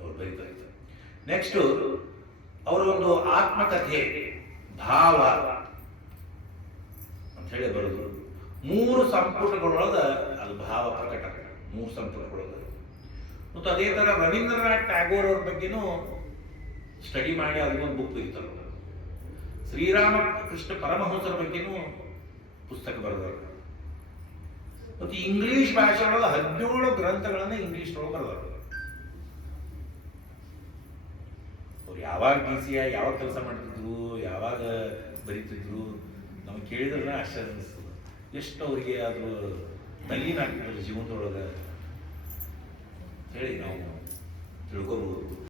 ಅವರು ಬರೀತಾ ಇದ್ದಾರೆ. ನೆಕ್ಸ್ಟ್ ಅವರ ಒಂದು ಆತ್ಮಕಥೆ, ಭಾವ ಅಂತ ಹೇಳಿ ಬರೋದು ಮೂರು ಸಂಪುಟಗಳೊಳಗ ಅದು ಭಾವ ಪ್ರಕಟ. ಮೂರು ಸಂಪುಟಗಳೊಳಗ. ಮತ್ತು ಅದೇ ತರ ರವೀಂದ್ರನಾಥ್ ಟ್ಯಾಗೋರ್ ಅವ್ರ ಬಗ್ಗೆನೂ ಸ್ಟಡಿ ಮಾಡಿ ಅದಕ್ಕೊಂದು ಬುಕ್ ಬರೀತಾರೆ ಶ್ರೀರಾಮ ಕೃಷ್ಣ ಪರಮಹಂಸರ ಬಗ್ಗೆನೂ ಪುಸ್ತಕ ಬರೆದವರು. ಮತ್ತು ಇಂಗ್ಲಿಷ್ ಭಾಷೆ ಒಳಗೆ ಹದಿನೇಳು ಗ್ರಂಥಗಳನ್ನು ಇಂಗ್ಲಿಷ್ ಒಳಗೆ ಅವ್ರು ಯಾವಾಗ ಡಿ ಸಿ ಯಾವಾಗ ಕೆಲಸ ಮಾಡ್ತಿದ್ರು, ಯಾವಾಗ ಬರೀತಿದ್ರು ನಮ್ಗೆ ಕೇಳಿದ್ರೆ ಆಶ್ಚರ್ಯ ಅನಿಸ್ತದೆ. ಎಷ್ಟು ಅವರಿಗೆ ಅದು ತಲೀನಾಗ್ತಿದ್ರು ಜೀವನದೊಳಗೆ? ಹೇಳಿ ನಾವು ತಿಳ್ಕೊಬಹುದು